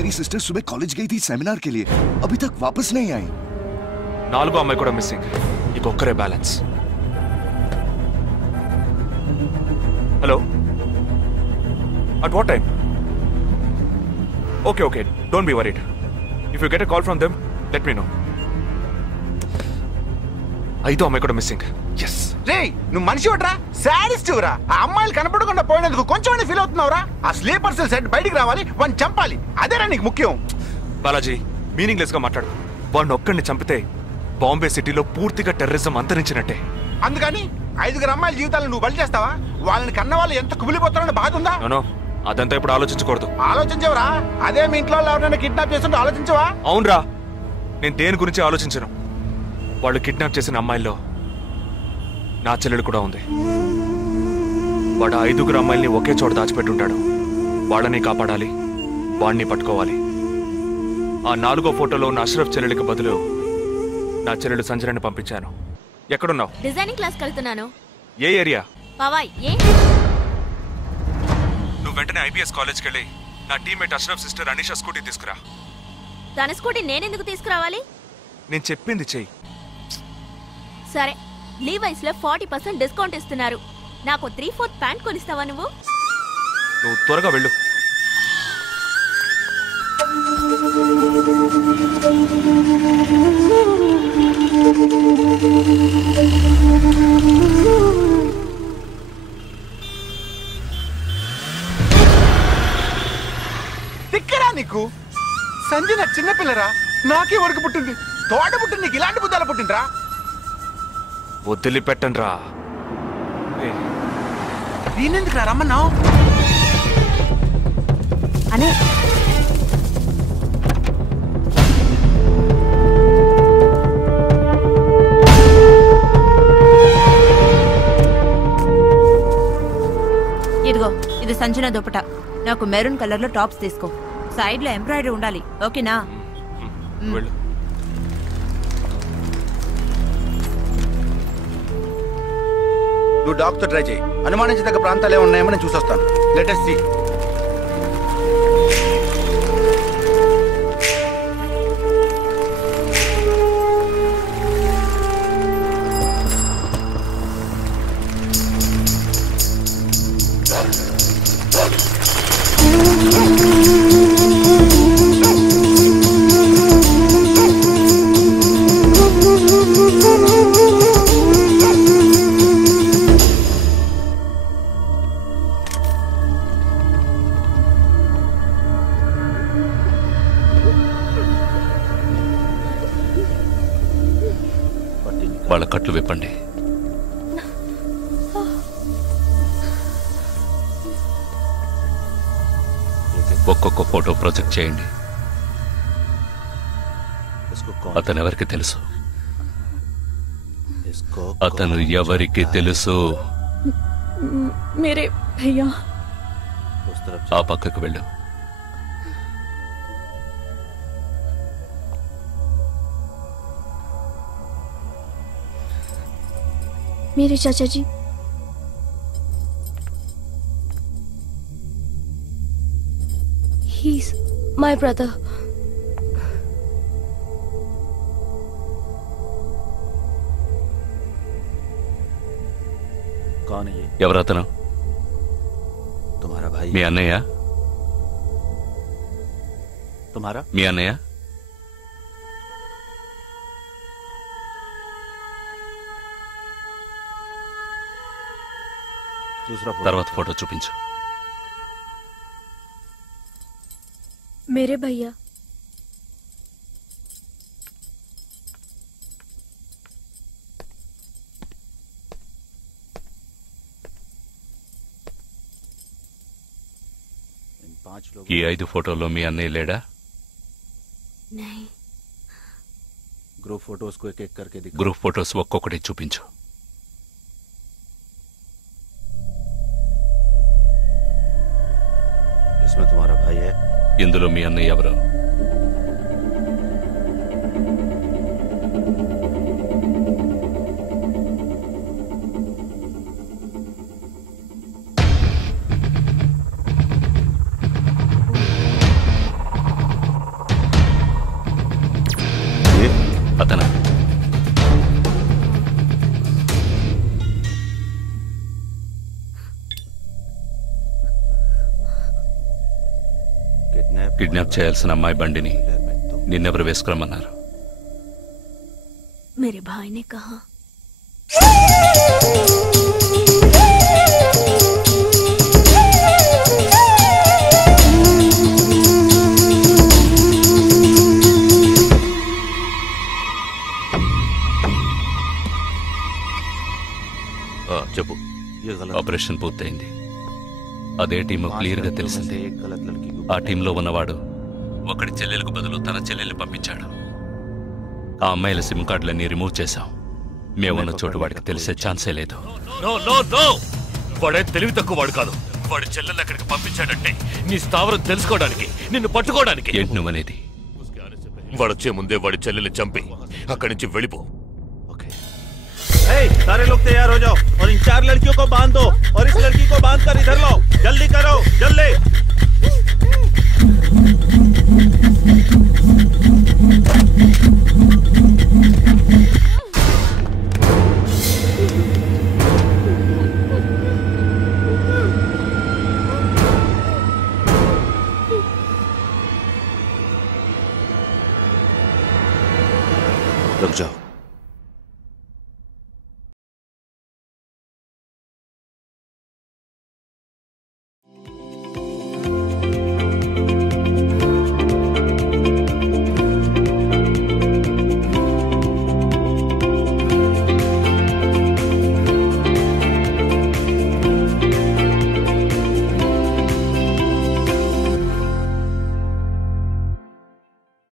मेरी सिस्टर सुबह कॉलेज गई थी सेमिनार के लिए, अभी तक वापस नहीं आई। 4వ అమ్మాయి కూడా మిస్సింగ్, ఇంకొక్కరే balance. Hello, at what time? Okay, don't be worried. If you get a call from them, let me know. 5వ అమ్మాయి కూడా మిస్సింగ్. yes. రేయ్, నువ్వు మనిషి వట్రా, సాడిస్ట్ రా. ఆ అమ్మాయిలు కనపడకుండా పోయినందుకు కొంచెం ఫీల్ అవుతున్నావురా? ఆ స్లీపర్ సెల్ సెట్ బయటికి రావాలి, వాడిని చంపాలి, అదేరా నీకు ముఖ్యం. బాలాజీ, మీనింగ్లెస్ గా మాట్లాడు. వాడిని ఒక్కడిని చంపితే బాంబే సిటీలో పూర్తిగా టెర్రరిజం అంతరించినట్టే. అందుకని 5 అమ్మాయిల జీవితాలను నువ్వు బలి చేస్తావా? వాళ్ళని కన్న వాళ్ళు ఎంత కుమిలిపోతారని బాధ ఉందా? నో, అదంతా ఇప్పుడు ఆలోచించకూడదు. ఆలోచించవరా? అదే మీ ఇంట్లో ఎవరైనా కిడ్నాప్ చేస్తుంటే ఆలోచించవా? అవునరా, నేను దేని గురించి ఆలోచించను. వాళ్ళు కిడ్నాప్ చేసిన అమ్మాయిల్లో నా చెల్లెలు కూడా ఉంది. వాడు 5 అమ్మాయిల్ని ఒకే చోట దాచిపెట్టుంటాడు. వాళ్ళని కాపాడాలి, వాడిని పట్టుకోవాలి. ఆ 4వ ఫోటోలో ఉన్న అష్రఫ్ చెల్లెలికి బదులు నా చెల్లెలు సంజనని పంపించాను. ఎక్కడున్నావు? డిజైనింగ్ క్లాస్ వెళ్తున్నాను. ఏ ఏరియా? పవాయ్. ఏ? నువ్వు వెంటనే ఐపీఎస్ కాలేజ్కి వెళ్ళి నా teammate Ashraf sister Anisha scooty తీసుకురా. తన స్కూటీ నేనెందుకు తీసుకురావాలి? నేను చెప్పింది చెయ్యి. సరే, లీవైస్ లో 40% డిస్కౌంట్ ఇస్తున్నారు. నాకు 3/4 ప్యాంట్ కొనిస్తావా నువ్వు? నువ్వు త్వరగా వెళ్ళు. తిక్కరా నీకు? సంజన చిన్నపిల్లరా, నాకే వరకు పుట్టింది. తోట పుట్టింది, నీకు ఇలాంటి బుద్ధాలు పుట్టిండ్రా? వదిలిపెట్టండి రా. దీనెందుకు రా రమ్మన్నావు? అనే ఇదిగో, ఇది సంజన దుపట. నాకు మెరూన్ కలర్ లో టాప్స్ తీసుకో. సైడ్ లో ఎంబ్రాయిడరీ ఉండాలి, ఓకేనా? వెళ్ళు. నువ్వు డాక్టర్ ట్రై చేయి. అనుమానించదగ్గ ప్రాంతాలు ఏమున్నాయేమో నేను చూసొస్తాను. Let us see. వాళ్ళ కట్లు విప్పండి. ఒక్కొక్క ఫోటో ప్రొజెక్ట్ చేయండి. అతను ఎవరికి తెలుసు? అతను ఎవరికి తెలుసు? मेरे भैया. ఆ పక్కకు వెళ్ళు. मेरे चाचा जी. He's my brother. कौन है ये? ఎవరతను? तुम्हारा भाई. మీ అన్నయ్య? तुम्हारा? మీ అన్నయ్య? दूसरा फोटो. తర్వాత ఫోటో చూపించు. मेरे भैया. ఈ 5 ఫోటోల్లో మీ అన్నయ్య లేడా? नहीं. ग्रुप फोटोज को एक एक करके दिखा. గ్రూప్ ఫోటోస్ ఒక్కొక్కటి చూపించు. इसमें तुम्हारा भाई है. ఇందులో మీ అన్నయ్య ఎవరు? అతను కిడ్నాప్ చేయాల్సిన అమ్మాయి బండిని నిన్నెవరు వేసుకురమ్మన్నారు? मेरे भाई ने कहा। చెప్పు. ఆపరేషన్ పూర్తయింది. అదే టీము క్లియర్ గా తెలిసింది. ఆ టీంలో ఉన్నవాడు ఒకడి చెల్లెలకు బదులు తన చెల్లెల్ని పంపించాడు. ఆ అమ్మాయిల సిమ్ కార్డులన్నీ రిమూవ్ చేశాం. మేమున్న చోటు వాడికి తెలిసే ఛాన్సే లేదు. వాడే తెలివి తక్కువ వాడు కాదు. వాడి చెల్లెల్ని అక్కడికి పంపించాడంటే నీ స్థావరం తెలుసుకోవడానికి, నిన్ను పట్టుకోవడానికి. ఏంటి నువ్వనేది? వాడొచ్చే ముందే వాడి చెల్లెల్ని చంపి అక్కడి నుంచి వెళ్ళిపో. सारे लोग तैयार हो जाओ और इन 4 लड़कियों को बांध दो और इस लड़की को बांध कर इधर लाओ. जल्दी करो, जल्दी. रुक जाओ.